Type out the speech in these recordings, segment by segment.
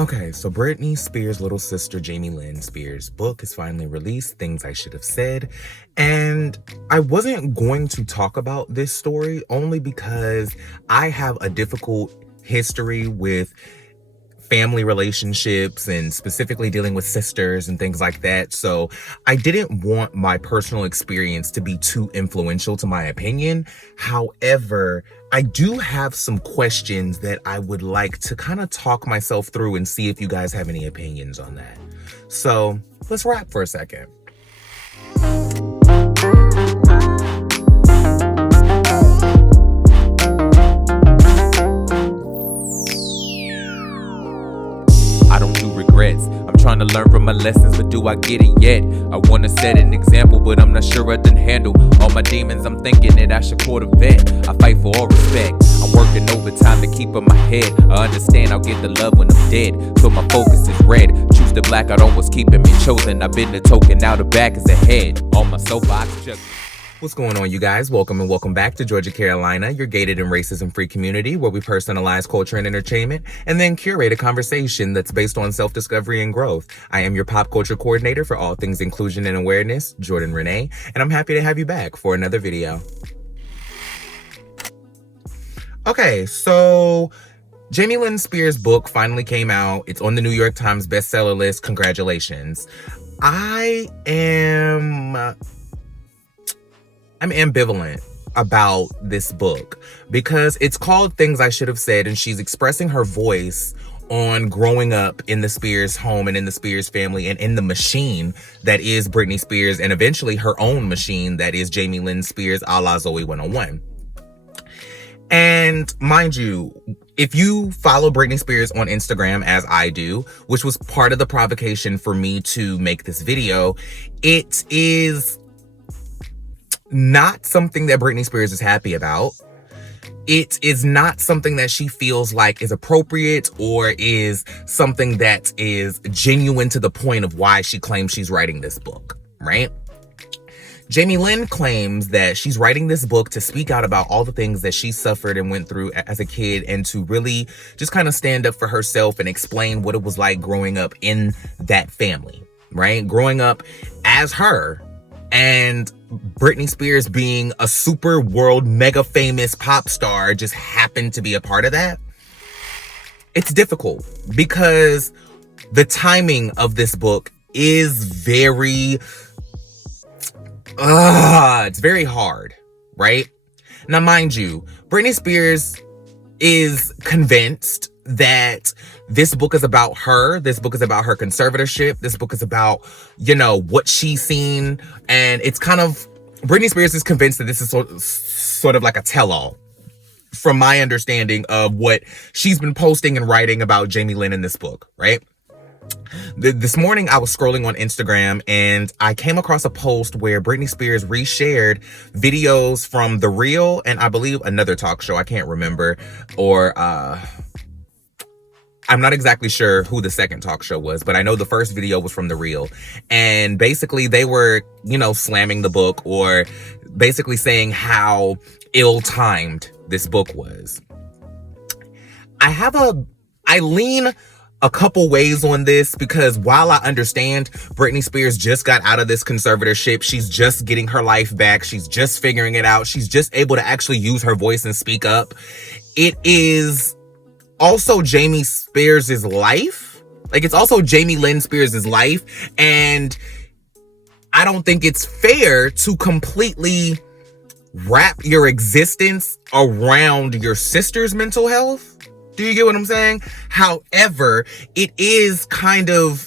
Okay, so Britney Spears' little sister, Jamie Lynn Spears' book is finally released, Things I Should Have Said. And I wasn't going to talk about this story only because I have a difficult history with family relationships and specifically dealing with sisters and things like that. So I didn't want my personal experience to be too influential to my opinion. However, I do have some questions that I would like to kind of talk myself through and see if you guys have any opinions on that. So let's rap for a second. I don't do regrets. I'm trying to learn from my lessons, but do I get it yet? I wanna set an example, but I'm not sure I can handle all my demons. I'm thinking that I should court a vet. I fight for all respect. I'm working overtime to keep in my head. I understand I'll get the love when I'm dead, so my focus is red. Choose the black out on what's keeping me chosen. I've been the token, now the back is ahead. On my soapbox, just... What's going on, you guys? Welcome and welcome back to Jorja, Carolina, your gated and racism-free community where we personalize culture and entertainment and then curate a conversation that's based on self-discovery and growth. I am your pop culture coordinator for all things inclusion and awareness, Jordan Renee, and I'm happy to have you back for another video. Okay, so Jamie Lynn Spears' book finally came out. It's on the New York Times bestseller list. Congratulations. I'm ambivalent about this book because it's called Things I Should Have Said, and she's expressing her voice on growing up in the Spears home and in the Spears family and in the machine that is Britney Spears and eventually her own machine that is Jamie Lynn Spears a la Zoe 101. And mind you, if you follow Britney Spears on Instagram as I do, which was part of the provocation for me to make this video, it is not something that Britney Spears is happy about. It is not something that she feels like is appropriate or is something that is genuine to the point of why she claims she's writing this book, right? Jamie Lynn claims that she's writing this book to speak out about all the things that she suffered and went through as a kid and to really just kind of stand up for herself and explain what it was like growing up in that family, right? Growing up as her and Britney Spears being a super world mega famous pop star just happened to be a part of that. It's difficult because the timing of this book is it's very hard, right? Now, mind you, Britney Spears is convinced that this book is about her. This book is about her conservatorship. This book is about, what she's seen. And it's kind of, Britney Spears is convinced that this is sort of like a tell-all from my understanding of what she's been posting and writing about Jamie Lynn in this book, right? This morning, I was scrolling on Instagram and I came across a post where Britney Spears reshared videos from The Real and I believe another talk show, I can't remember, or I'm not exactly sure who the second talk show was, but I know the first video was from The Real. And basically they were, slamming the book or basically saying how ill-timed this book was. I lean a couple ways on this because while I understand Britney Spears just got out of this conservatorship, she's just getting her life back, she's just figuring it out, she's just able to actually use her voice and speak up. It is also Jamie Spears' life. Like, it's also Jamie Lynn Spears' life, and I don't think it's fair to completely wrap your existence around your sister's mental health. Do you get what I'm saying? However, it is kind of...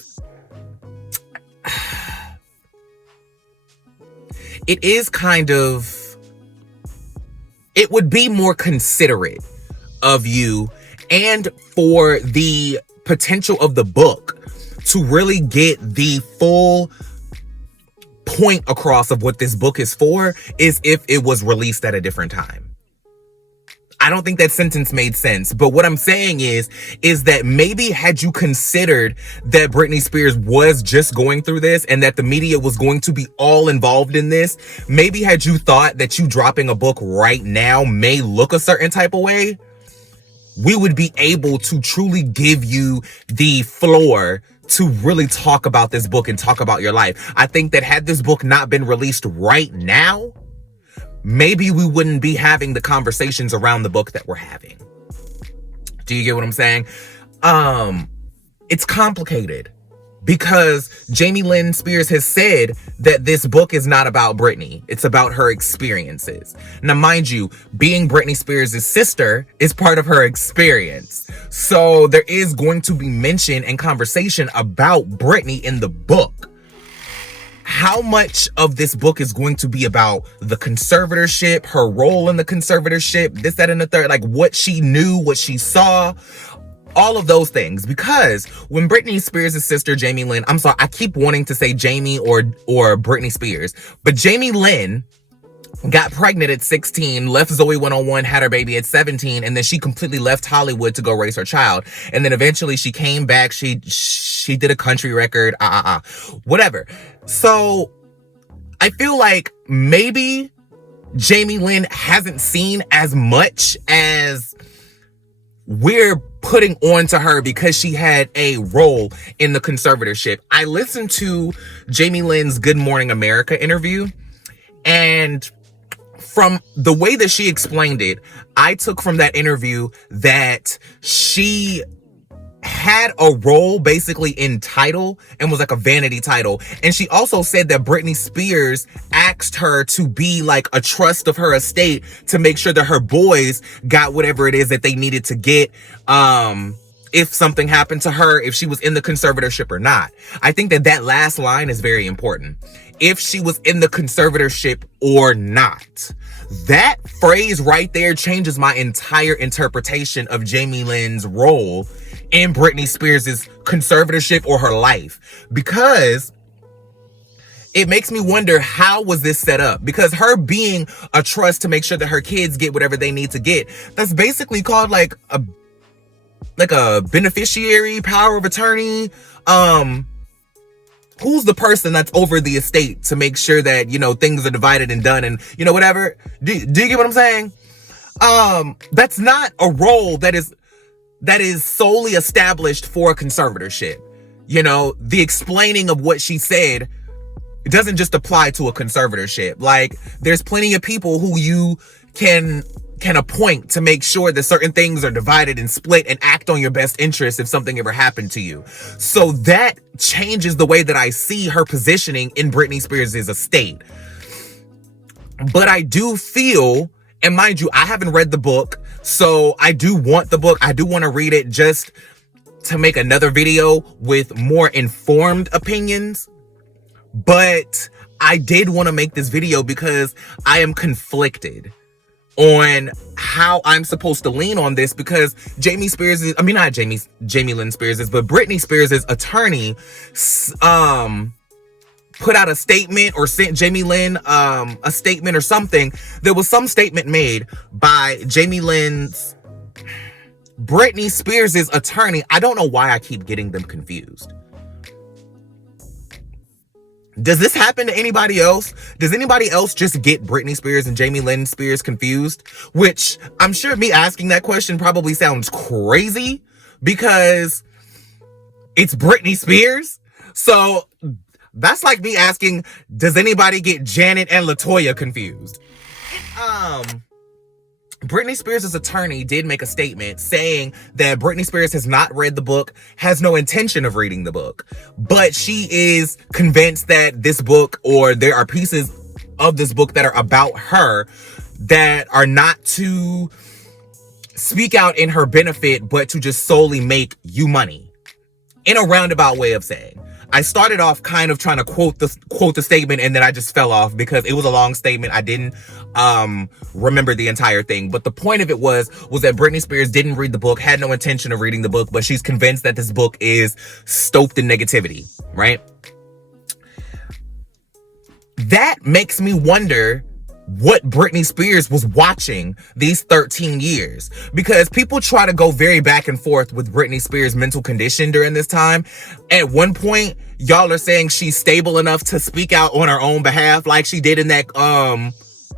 It would be more considerate of you and for the potential of the book to really get the full point across of what this book is for is if it was released at a different time. I don't think that sentence made sense, but what I'm saying is that maybe had you considered that Britney Spears was just going through this and that the media was going to be all involved in this, maybe had you thought that you dropping a book right now may look a certain type of way, we would be able to truly give you the floor to really talk about this book and talk about your life. I think that had this book not been released right now, maybe we wouldn't be having the conversations around the book that we're having. Do you get what I'm saying? It's complicated because Jamie Lynn Spears has said that this book is not about Britney. It's about her experiences. Now, mind you, being Britney Spears' sister is part of her experience. So there is going to be mention and conversation about Britney in the book. How much of this book is going to be about the conservatorship, her role in the conservatorship, this, that, and the third, like what she knew, what she saw, all of those things. Because when Britney Spears' sister, Jamie Lynn, I'm sorry, I keep wanting to say Jamie or Britney Spears, but Jamie Lynn got pregnant at 16, left Zoe 101, had her baby at 17, and then she completely left Hollywood to go raise her child. And then eventually she came back, she did a country record, whatever. So I feel like maybe Jamie Lynn hasn't seen as much as we're putting on to her because she had a role in the conservatorship. I listened to Jamie Lynn's Good Morning America interview, and from the way that she explained it, I took from that interview that she had a role basically in title and was like a vanity title. And she also said that Britney Spears asked her to be like a trust of her estate to make sure that her boys got whatever it is that they needed to get, if something happened to her, if she was in the conservatorship or not. I think that that last line is very important. If she was in the conservatorship or not. That phrase right there changes my entire interpretation of Jamie Lynn's role in Britney Spears' conservatorship or her life, because it makes me wonder, how was this set up? Because her being a trust to make sure that her kids get whatever they need to get, that's basically called like a beneficiary, power of attorney. Who's the person that's over the estate to make sure that, you know, things are divided and done and, you know, whatever. Do you get what I'm saying? That's not a role that is solely established for a conservatorship. You know, the explaining of what she said, it doesn't just apply to a conservatorship. Like, there's plenty of people who you can appoint to make sure that certain things are divided and split and act on your best interest if something ever happened to you. So that changes the way that I see her positioning in Britney Spears' estate. But I do feel, and mind you, I haven't read the book, so I do want the book. I do want to read it just to make another video with more informed opinions. But I did want to make this video because I am conflicted on how I'm supposed to lean on this, because Jamie Lynn Spears' but Britney Spears' attorney put out a statement, or sent Jamie Lynn a statement or something. There was some statement made by Britney Spears' attorney. I don't know why I keep getting them confused. Does this happen to anybody else? Does anybody else just get Britney Spears and Jamie Lynn Spears confused? Which I'm sure me asking that question probably sounds crazy because it's Britney Spears. So that's like me asking, does anybody get Janet and LaToya confused? Britney Spears' attorney did make a statement saying that Britney Spears has not read the book, has no intention of reading the book, but she is convinced that this book, or there are pieces of this book that are about her that are not to speak out in her benefit, but to just solely make you money, in a roundabout way of saying. I started off kind of trying to quote the statement, and then I just fell off because it was a long statement. I didn't remember the entire thing. But the point of it was that Britney Spears didn't read the book, had no intention of reading the book, but she's convinced that this book is stoked in negativity, right? That makes me wonder what Britney Spears was watching these 13 years, because people try to go very back and forth with Britney Spears' mental condition during this time. At one point, y'all are saying she's stable enough to speak out on her own behalf, like she did in that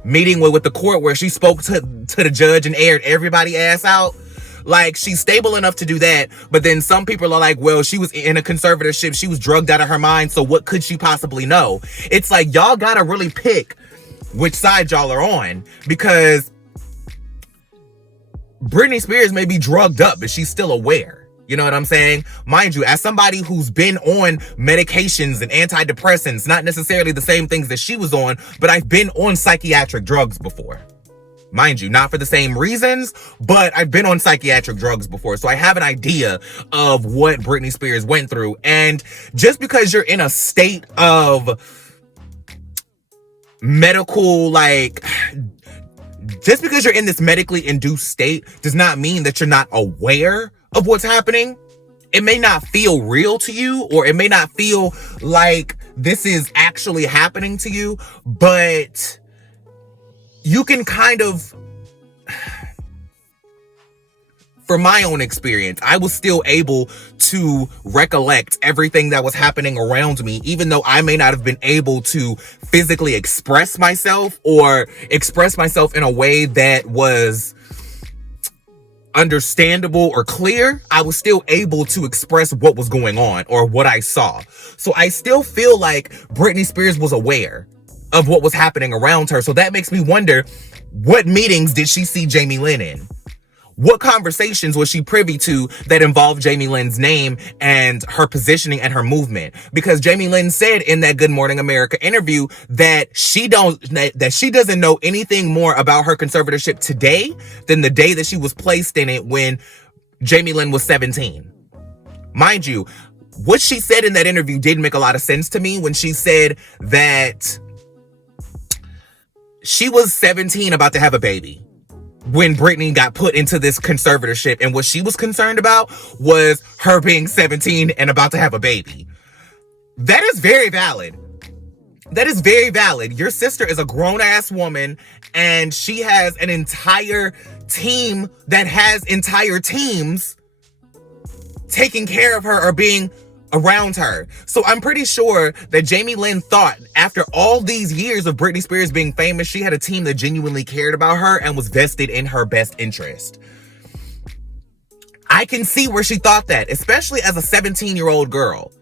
meeting with the court where she spoke to the judge and aired everybody ass out. Like, she's stable enough to do that, but then some people are like, well, she was in a conservatorship, she was drugged out of her mind, so what could she possibly know? It's like, y'all gotta really pick which side y'all are on, because Britney Spears may be drugged up, but she's still aware. You know what I'm saying? Mind you, as somebody who's been on medications and antidepressants, not necessarily the same things that she was on, but I've been on psychiatric drugs before. Mind you, not for the same reasons, but I've been on psychiatric drugs before, so I have an idea of what Britney Spears went through. And just because you're in a state of medical, just because you're in this medically induced state does not mean that you're not aware of what's happening. It may not feel real to you, or it may not feel like this is actually happening to you, but you can kind of, for my own experience, I was still able to recollect everything that was happening around me, even though I may not have been able to physically express myself or express myself in a way that was understandable or clear. I was still able to express what was going on or what I saw. So I still feel like Britney Spears was aware of what was happening around her. So that makes me wonder, what meetings did she see Jamie Lynn in? What conversations was she privy to that involved Jamie Lynn's name and her positioning and her movement? Because Jamie Lynn said in that Good Morning America interview that she doesn't know anything more about her conservatorship today than the day that she was placed in it when Jamie Lynn was 17. Mind you, what she said in that interview did make a lot of sense to me when she said that she was 17 about to have a baby when Britney got put into this conservatorship, and what she was concerned about was her being 17 and about to have a baby. That is very valid. That is very valid. Your sister is a grown-ass woman, and she has an entire team that has entire teams taking care of her or being around her. So I'm pretty sure that Jamie Lynn thought, after all these years of Britney Spears being famous, she had a team that genuinely cared about her and was vested in her best interest. I can see where she thought that, especially as a 17-year-old girl.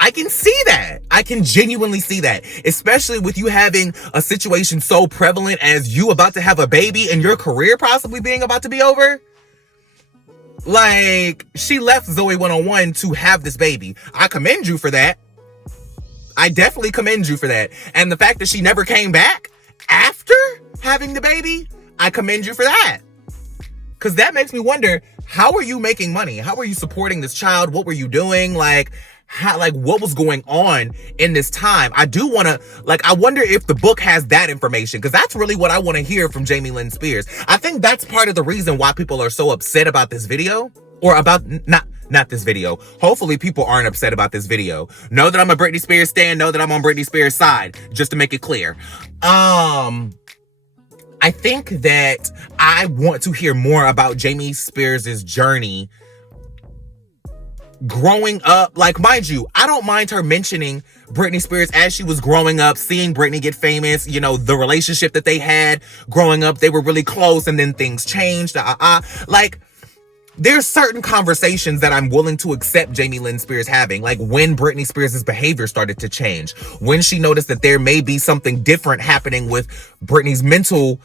I can see that. I can genuinely see that, especially with you having a situation so prevalent as you about to have a baby and your career possibly being about to be over. Like, she left Zoe 101 to have this baby. I commend you for that. I definitely commend you for that. And the fact that she never came back after having the baby, I commend you for that. Because that makes me wonder, how are you making money? How are you supporting this child? What were you doing? What was going on in this time? I do want to, I wonder if the book has that information, because that's really what I want to hear from Jamie Lynn Spears. I think that's part of the reason why people are so upset about this video, or about, not this video. Hopefully people aren't upset about this video. Know that I'm a Britney Spears stan, know that I'm on Britney Spears' side, just to make it clear. I think that I want to hear more about Jamie Spears' journey growing up. Mind you, I don't mind her mentioning Britney Spears as she was growing up, seeing Britney get famous, the relationship that they had growing up. They were really close, and then things changed. There's certain conversations that I'm willing to accept Jamie Lynn Spears having, like when Britney Spears' behavior started to change, when she noticed that there may be something different happening with Britney's mental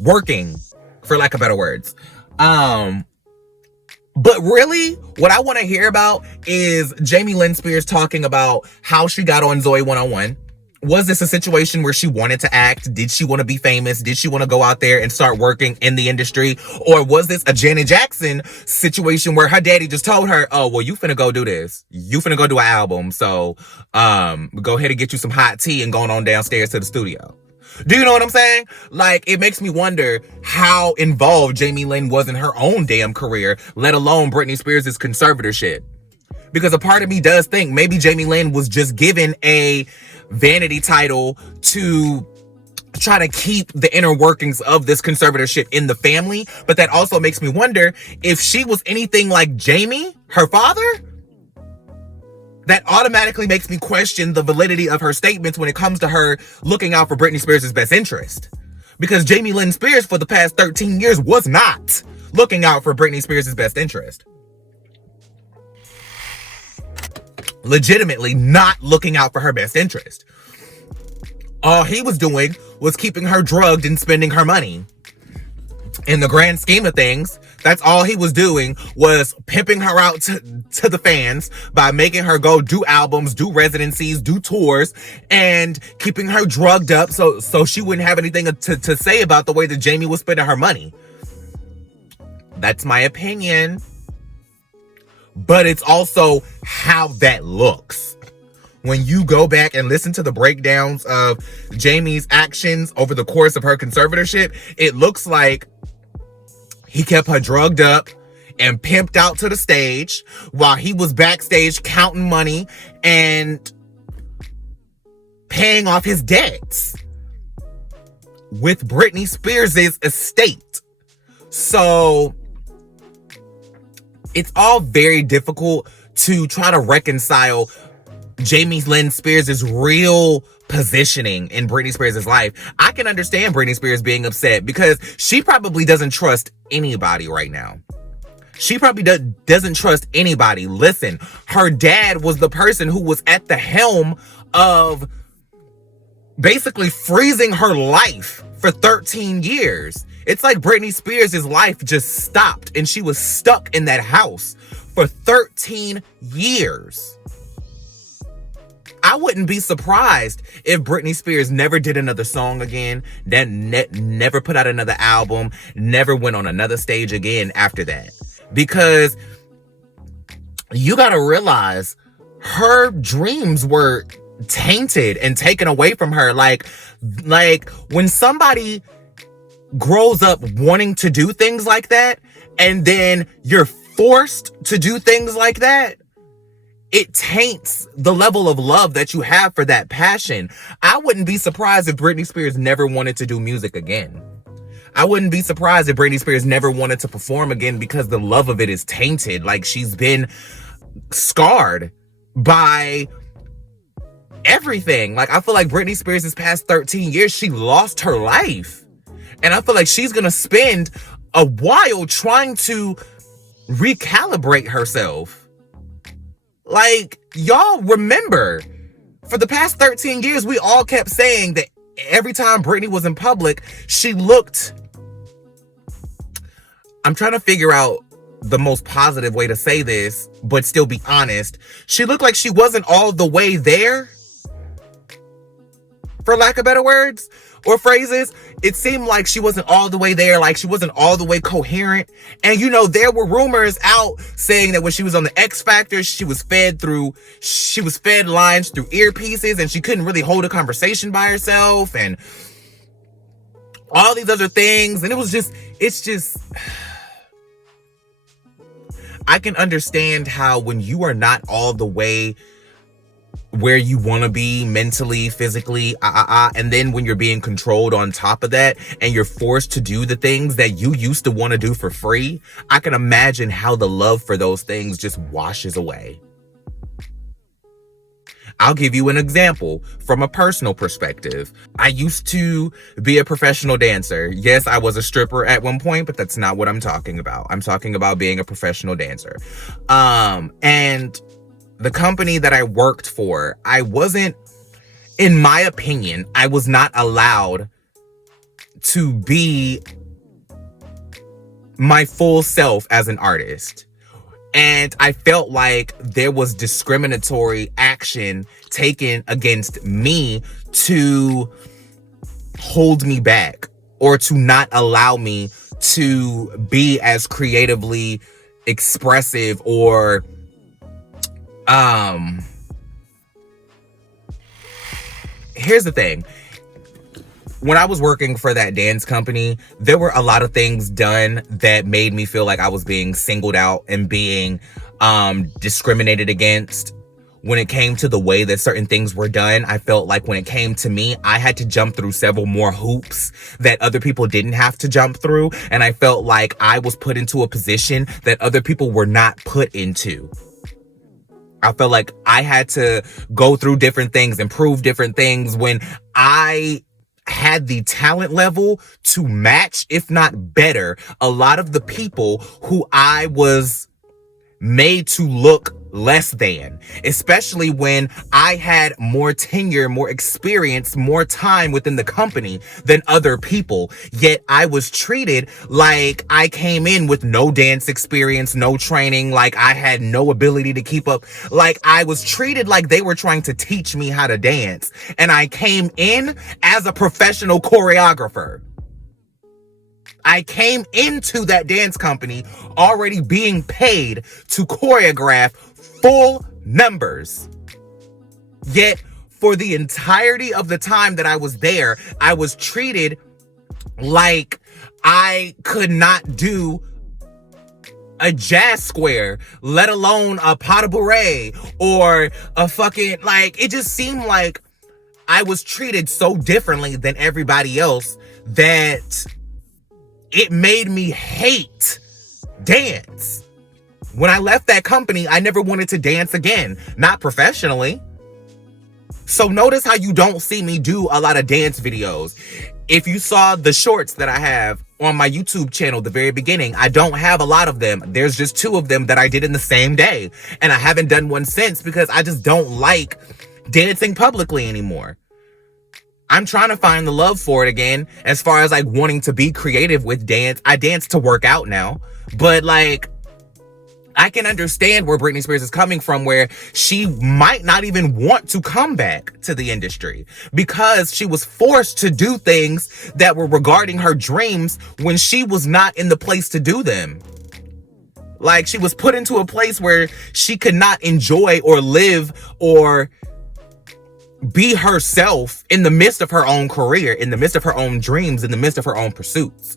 working, for lack of better words. But really, what I want to hear about is Jamie Lynn Spears talking about how she got on Zoe 101. Was this a situation where she wanted to act? Did she want to be famous? Did she want to go out there and start working in the industry? Or was this a Janet Jackson situation where her daddy just told her, oh, well, you finna go do this. You finna go do an album. So go ahead and get you some hot tea and going on downstairs to the studio. Do you know what I'm saying? It makes me wonder how involved Jamie Lynn was in her own damn career, let alone Britney Spears' conservatorship. Because a part of me does think maybe Jamie Lynn was just given a vanity title to try to keep the inner workings of this conservatorship in the family. But that also makes me wonder if she was anything like Jamie, her father. that automatically makes me question the validity of her statements when it comes to her looking out for Britney Spears' best interest. Because Jamie Lynn Spears for the past 13 years was not looking out for Britney Spears' best interest. Legitimately not looking out for her best interest. All he was doing was keeping her drugged and spending her money. In the grand scheme of things, that's all he was doing, was pimping her out to the fans by making her go do albums, do residencies, do tours, and keeping her drugged up so she wouldn't have anything to say about the way that Jamie was spending her money. That's my opinion. But it's also how that looks. When you go back and listen to the breakdowns of Jamie's actions over the course of her conservatorship, it looks like he kept her drugged up and pimped out to the stage while he was backstage counting money and paying off his debts with Britney Spears' estate. So it's all very difficult to try to reconcile Jamie Lynn Spears' real positioning in Britney Spears' life. I can understand Britney Spears being upset because she probably doesn't trust anybody right now. She probably doesn't trust anybody. Listen, her dad was the person who was at the helm of basically freezing her life for 13 years. It's like Britney Spears' life just stopped and she was stuck in that house for 13 years. I wouldn't be surprised if Britney Spears never did another song again, then never put out another album, never went on another stage again after that. Because you gotta realize her dreams were tainted and taken away from her. Like when somebody grows up wanting to do things like that, and then you're forced to do things like that, it taints the level of love that you have for that passion. I wouldn't be surprised if Britney Spears never wanted to do music again. I wouldn't be surprised if Britney Spears never wanted to perform again because the love of it is tainted. Like, she's been scarred by everything. Like, I feel like Britney Spears' past 13 years, she lost her life. And I feel like she's gonna spend a while trying to recalibrate herself. Like, y'all remember, for the past 13 years, we all kept saying that every time Britney was in public, she looked... I'm trying to figure out the most positive way to say this, but still be honest. She looked like she wasn't all the way there, for lack of better words or phrases. It seemed like she wasn't all the way there, like she wasn't all the way coherent. And, you know, there were rumors out saying that when she was on the X Factor, she was fed lines through earpieces and she couldn't really hold a conversation by herself and all these other things. And it's just, I can understand how when you are not all the way where you want to be mentally, physically, and then when you're being controlled on top of that and you're forced to do the things that you used to want to do for free, I can imagine how the love for those things just washes away. I'll give you an example from a personal perspective. I used to be a professional dancer. Yes, I was a stripper at one point, but that's not what I'm talking about. I'm talking about being a professional dancer. And the company that I worked for, in my opinion, I was not allowed to be my full self as an artist. And I felt like there was discriminatory action taken against me to hold me back or to not allow me to be as creatively expressive or here's the thing. When I was working for that dance company, there were a lot of things done that made me feel like I was being singled out and being discriminated against. When it came to the way that certain things were done, I felt like when it came to me, I had to jump through several more hoops that other people didn't have to jump through. And I felt like I was put into a position that other people were not put into. I felt like I had to go through different things, improve different things when I had the talent level to match, if not better, a lot of the people who I was made to look less than, especially when I had more tenure, more experience, more time within the company than other people. Yet I was treated like I came in with no dance experience, no training, like I had no ability to keep up. Like I was treated like they were trying to teach me how to dance. And I came in as a professional choreographer. I came into that dance company already being paid to choreograph full numbers. Yet, for the entirety of the time that I was there, I was treated like I could not do a jazz square, let alone a pas de bourrée or a fucking, like, it just seemed like I was treated so differently than everybody else that it made me hate dance. When I left that company, I never wanted to dance again, not professionally. So notice how you don't see me do a lot of dance videos. If you saw the shorts that I have on my YouTube channel, the very beginning, I don't have a lot of them. There's just 2 of them that I did in the same day. And I haven't done one since because I just don't like dancing publicly anymore. I'm trying to find the love for it again as far as like wanting to be creative with dance. I dance to work out now, but like I can understand where Britney Spears is coming from, where she might not even want to come back to the industry because she was forced to do things that were regarding her dreams when she was not in the place to do them. Like she was put into a place where she could not enjoy or live or be herself in the midst of her own career, in the midst of her own dreams, in the midst of her own pursuits.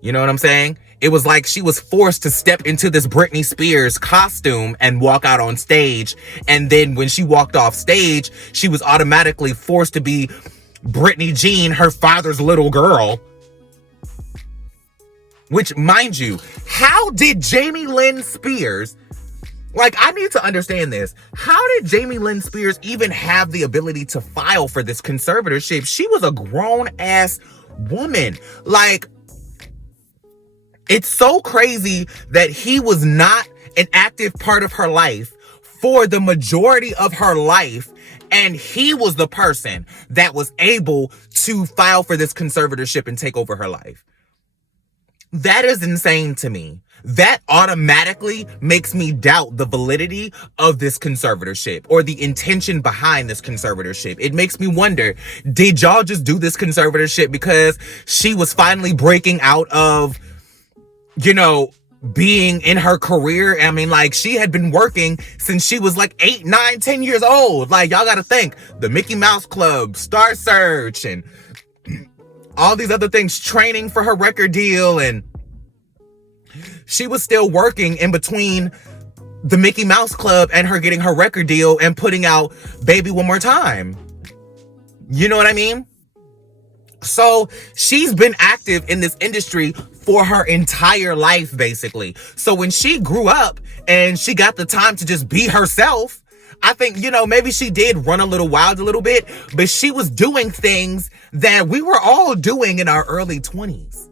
You know what I'm saying? It was like she was forced to step into this Britney Spears costume and walk out on stage. And then when she walked off stage, she was automatically forced to be Britney Jean, her father's little girl. Which, mind you, how did Jamie Lynn Spears... Like, I need to understand this. How did Jamie Lynn Spears even have the ability to file for this conservatorship? She was a grown-ass woman. Like, it's so crazy that he was not an active part of her life for the majority of her life, and he was the person that was able to file for this conservatorship and take over her life. That is insane to me. That automatically makes me doubt the validity of this conservatorship or the intention behind this conservatorship. It makes me wonder, did y'all just do this conservatorship because she was finally breaking out of, you know, being in her career? I mean, like, she had been working since she was like 8, 9, 10 years old. Like, y'all gotta think, the Mickey Mouse Club, Star Search, and all these other things, training for her record deal, and she was still working in between the Mickey Mouse Club and her getting her record deal and putting out Baby One More Time. You know what I mean? So she's been active in this industry for her entire life, basically. So when she grew up and she got the time to just be herself, I think, you know, maybe she did run a little wild a little bit, but she was doing things that we were all doing in our early 20s.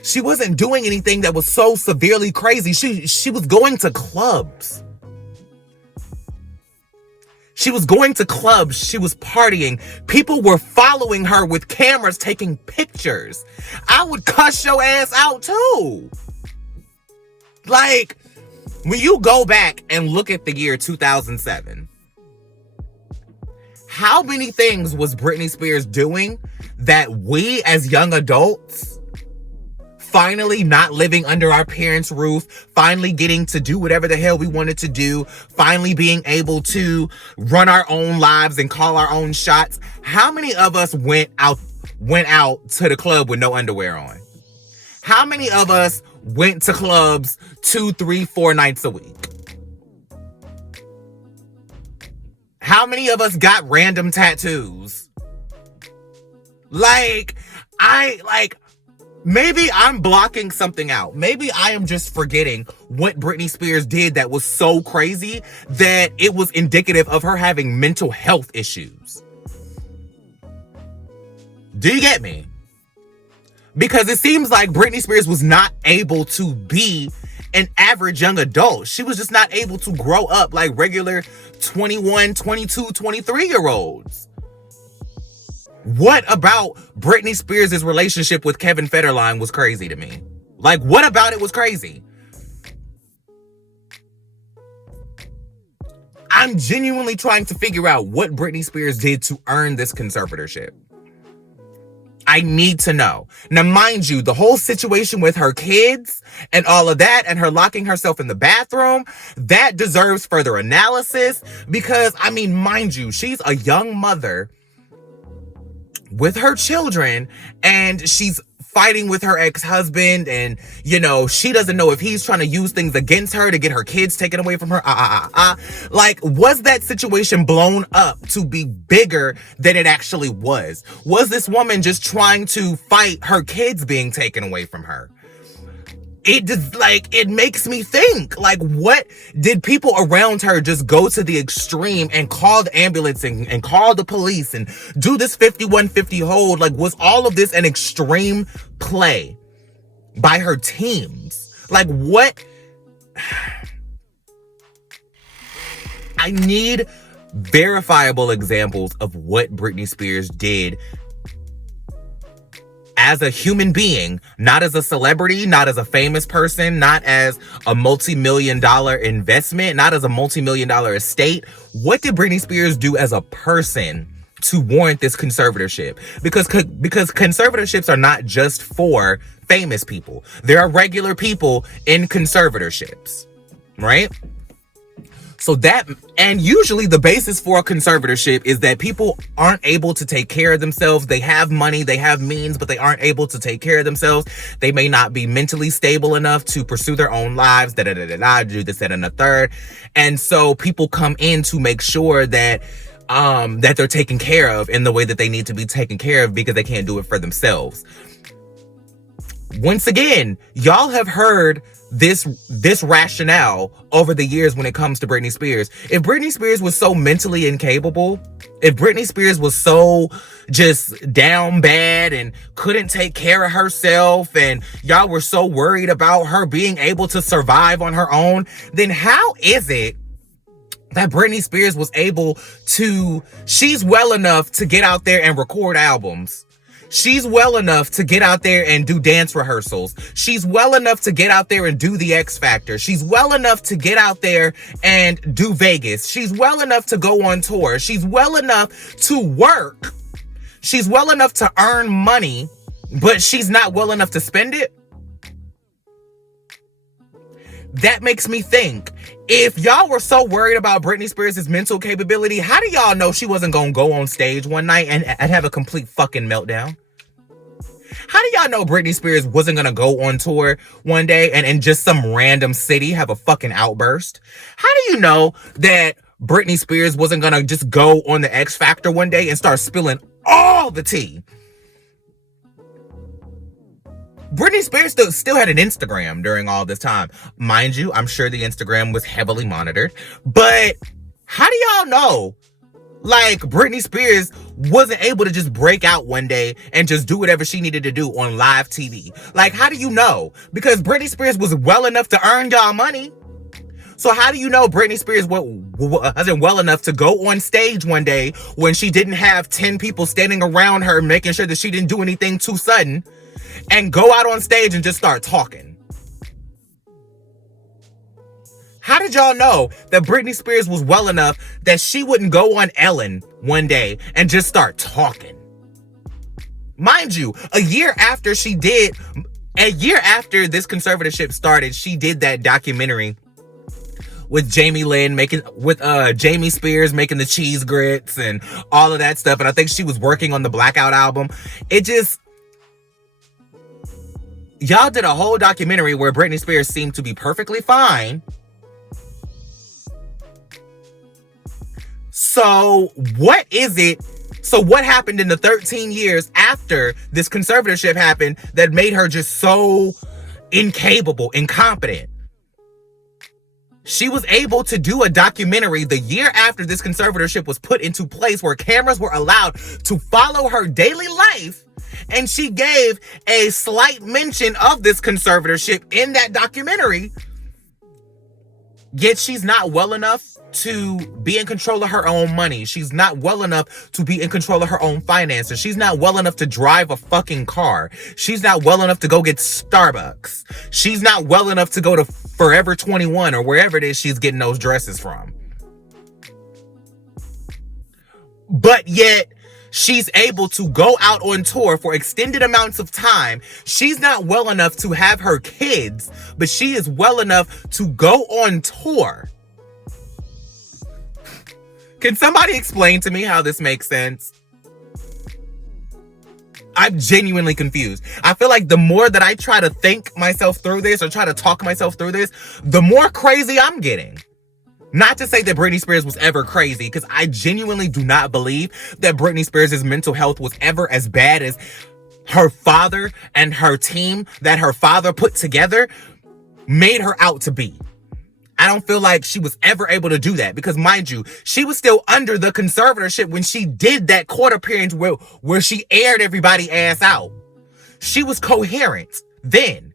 She wasn't doing anything that was so severely crazy. She was going to clubs. She was going to clubs. She was partying. People were following her with cameras taking pictures. I would cuss your ass out too. Like, when you go back and look at the year 2007, how many things was Britney Spears doing that we as young adults, finally not living under our parents' roof, finally getting to do whatever the hell we wanted to do, finally being able to run our own lives and call our own shots? How many of us went out to the club with no underwear on? How many of us went to clubs 2, 3, 4 nights a week? How many of us got random tattoos? Maybe I'm blocking something out. Maybe I am just forgetting what Britney Spears did that was so crazy that it was indicative of her having mental health issues. Do you get me? Because it seems like Britney Spears was not able to be an average young adult. She was just not able to grow up like regular 21, 22, 23-year-olds. What about Britney Spears' relationship with Kevin Federline was crazy to me? Like, what about it was crazy? I'm genuinely trying to figure out what Britney Spears did to earn this conservatorship. I need to know. Now, mind you, the whole situation with her kids and all of that and her locking herself in the bathroom, that deserves further analysis because, I mean, mind you, she's a young mother with her children and she's fighting with her ex-husband and, you know, she doesn't know if he's trying to use things against her to get her kids taken away from her. Like, was that situation blown up to be bigger than it actually was? Was this woman just trying to fight her kids being taken away from her? It just, like, it makes me think, like, what did people around her just go to the extreme and call the ambulance and call the police and do this 5150 hold? Like, was all of this an extreme play by her teams? Like, what? I need verifiable examples of what Britney Spears did as a human being, not as a celebrity, not as a famous person, not as a multi-million-dollar investment, not as a multi-million-dollar estate. What did Britney Spears do as a person to warrant this conservatorship? Because conservatorships are not just for famous people. There are regular people in conservatorships, right? So that, and usually the basis for a conservatorship is that people aren't able to take care of themselves. They have money, they have means, but they aren't able to take care of themselves. They may not be mentally stable enough to pursue their own lives, do this, that, and the third. And so people come in to make sure that that they're taken care of in the way that they need to be taken care of because they can't do it for themselves. Once again, y'all have heard this rationale over the years when it comes to Britney Spears. If Britney Spears was so mentally incapable, if Britney Spears was so just down bad and couldn't take care of herself and y'all were so worried about her being able to survive on her own, then how is it that Britney Spears was able to, she's well enough to get out there and record albums. She's well enough to get out there and do dance rehearsals. She's well enough to get out there and do the X Factor. She's well enough to get out there and do Vegas. She's well enough to go on tour. She's well enough to work. She's well enough to earn money, but she's not well enough to spend it. That makes me think, if y'all were so worried about Britney Spears' mental capability, how do y'all know she wasn't gonna go on stage one night and have a complete fucking meltdown? How do y'all know Britney Spears wasn't gonna go on tour one day and in just some random city have a fucking outburst? How do you know that Britney Spears wasn't gonna just go on the X Factor one day and start spilling all the tea? Britney Spears still had an Instagram during all this time. Mind you, I'm sure the Instagram was heavily monitored. But how do y'all know, like, Britney Spears wasn't able to just break out one day and just do whatever she needed to do on live TV? Like, how do you know? Because Britney Spears was well enough to earn y'all money. So how do you know Britney Spears wasn't well enough to go on stage one day when she didn't have 10 people standing around her making sure that she didn't do anything too sudden, and go out on stage and just start talking? How did y'all know that Britney Spears was well enough that she wouldn't go on Ellen one day and just start talking? Mind you, a year after this conservatorship started, she did that documentary with Lynn Jamie Spears making the cheese grits and all of that stuff. And I think she was working on the Blackout album. Y'all did a whole documentary where Britney Spears seemed to be perfectly fine. So what is it So what happened in the 13 years after this conservatorship happened that made her just so incapable, incompetent? She was able to do a documentary the year after this conservatorship was put into place, where cameras were allowed to follow her daily life, and she gave a slight mention of this conservatorship in that documentary. Yet she's not well enough to be in control of her own money. She's not well enough to be in control of her own finances. She's not well enough to drive a fucking car. She's not well enough to go get Starbucks. She's not well enough to go to Forever 21 or wherever it is she's getting those dresses from. But yet, she's able to go out on tour for extended amounts of time. She's not well enough to have her kids, but she is well enough to go on tour. Can somebody explain to me how this makes sense? I'm genuinely confused. I feel like the more that I try to think myself through this or try to talk myself through this, the more crazy I'm getting. Not to say that Britney Spears was ever crazy, because I genuinely do not believe that Britney Spears' mental health was ever as bad as her father and her team that her father put together made her out to be. I don't feel like she was ever able to do that, because, mind you, she was still under the conservatorship when she did that court appearance where she aired everybody ass out. She was coherent then.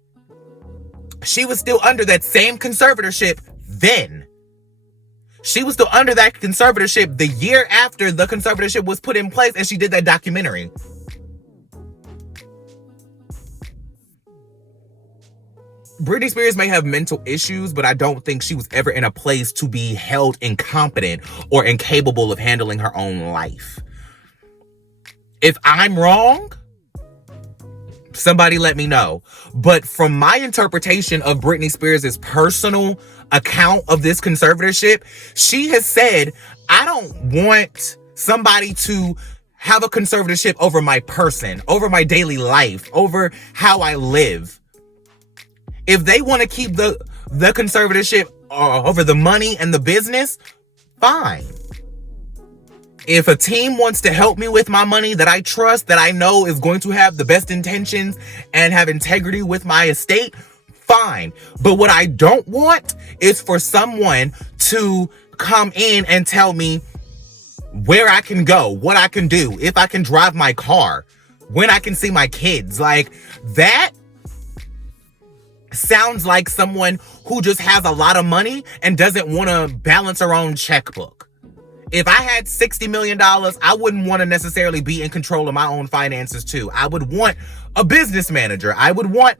She was still under that same conservatorship then. She was still under that conservatorship the year after the conservatorship was put in place, and she did that documentary. Britney Spears may have mental issues, but I don't think she was ever in a place to be held incompetent or incapable of handling her own life. If I'm wrong, somebody let me know. But from my interpretation of Britney Spears' personal account of this conservatorship, she has said, I don't want somebody to have a conservatorship over my person, over my daily life, over how I live. If they want to keep the conservatorship over the money and the business, fine. If a team wants to help me with my money that I trust, that I know is going to have the best intentions and have integrity with my estate, fine. But what I don't want is for someone to come in and tell me where I can go, what I can do, if I can drive my car, when I can see my kids. Like, that sounds like someone who just has a lot of money and doesn't want to balance her own checkbook. If I had $60 million, I wouldn't want to necessarily be in control of my own finances too. I would want a business manager. I would want,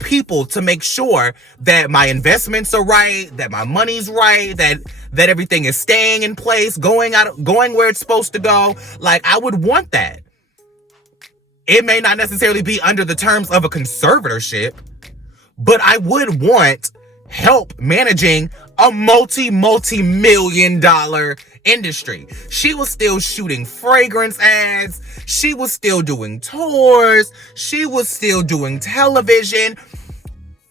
people to make sure that my investments are right, that my money's right, that everything is staying in place, going where it's supposed to go. Like, I would want that. It may not necessarily be under the terms of a conservatorship, but I would want help managing a multi-million dollar industry. She was still shooting fragrance ads. She was still doing tours. She was still doing television.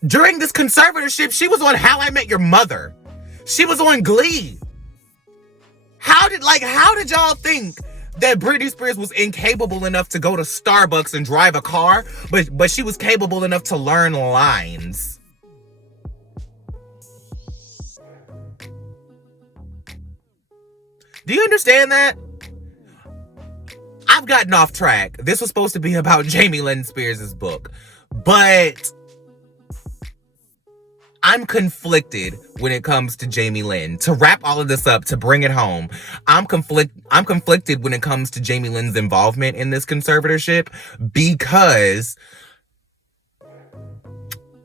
During this conservatorship, she was on How I Met Your Mother. She was on Glee. How did y'all think that Britney Spears was incapable enough to go to Starbucks and drive a car, but she was capable enough to learn lines? Do you understand that? I've gotten off track. This was supposed to be about Jamie Lynn Spears' book, but I'm conflicted when it comes to Jamie Lynn. To wrap all of this up, to bring it home, I'm conflicted when it comes to Jamie Lynn's involvement in this conservatorship, because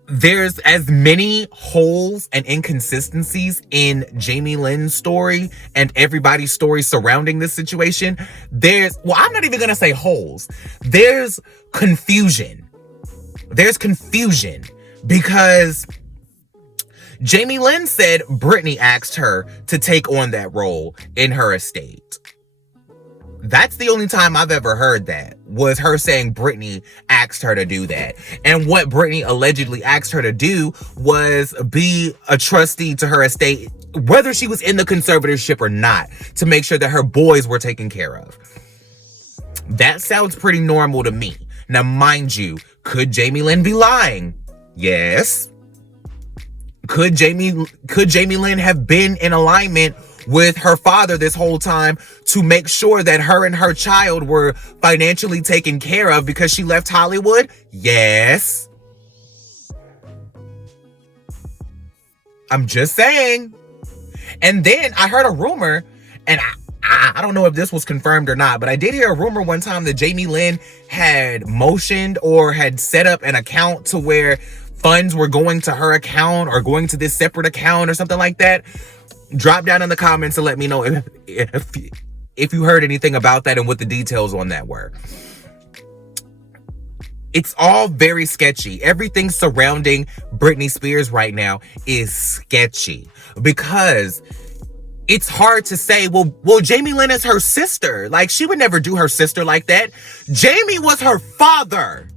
there's as many holes and inconsistencies in Jamie Lynn's story and everybody's story surrounding this situation. I'm not even gonna say holes. There's confusion. Because Jamie Lynn said Britney asked her to take on that role in her estate. That's the only time I've ever heard that, was her saying Britney asked her to do that. And what Britney allegedly asked her to do was be a trustee to her estate, whether she was in the conservatorship or not, to make sure that her boys were taken care of. That sounds pretty normal to me. Now, mind you, could Jamie Lynn be lying? Yes. Could Jamie Lynn have been in alignment with her father this whole time to make sure that her and her child were financially taken care of because she left Hollywood? Yes. I'm just saying. And then I heard a rumor, and I don't know if this was confirmed or not, but I did hear a rumor one time that Jamie Lynn had motioned or had set up an account to where funds were going to her account or going to this separate account or something like that. Drop down in the comments and let me know if you heard anything about that and what the details on that were. It's all very sketchy. Everything surrounding Britney Spears right now is sketchy because it's hard to say, well, Jamie Lynn is her sister. Like, she would never do her sister like that. Jamie was her father.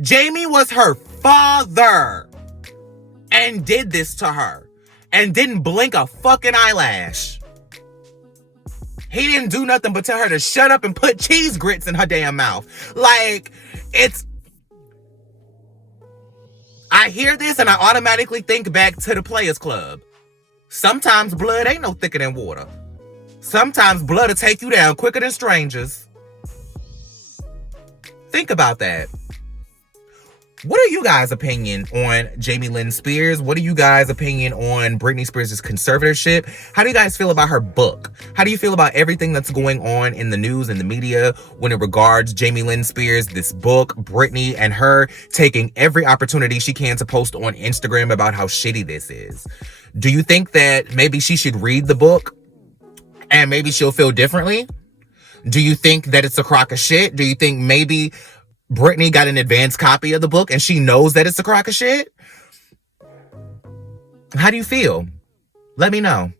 Jamie was her father and did this to her and didn't blink a fucking eyelash. He didn't do nothing but tell her to shut up and put cheese grits in her damn mouth. Like, I hear this and I automatically think back to the Players Club. Sometimes blood ain't no thicker than water. Sometimes blood will take you down quicker than strangers. Think about that. What are you guys' opinion on Jamie Lynn Spears? What are you guys' opinion on Britney Spears' conservatorship? How do you guys feel about her book? How do you feel about everything that's going on in the news and the media when it regards Jamie Lynn Spears, this book, Britney, and her taking every opportunity she can to post on Instagram about how shitty this is? Do you think that maybe she should read the book and maybe she'll feel differently? Do you think that it's a crock of shit? Do you think maybe Britney got an advanced copy of the book and she knows that it's a crock of shit? How do you feel? Let me know.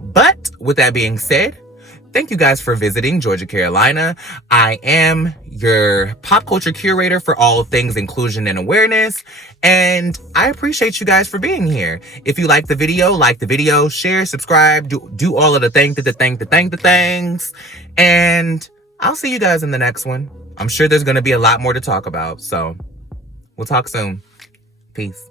But with that being said, thank you guys for visiting Georgia, Carolina. I am your pop culture curator for all things inclusion and awareness. And I appreciate you guys for being here. If you like the video, share, subscribe, do all of the things. And I'll see you guys in the next one. I'm sure there's going to be a lot more to talk about. So we'll talk soon. Peace.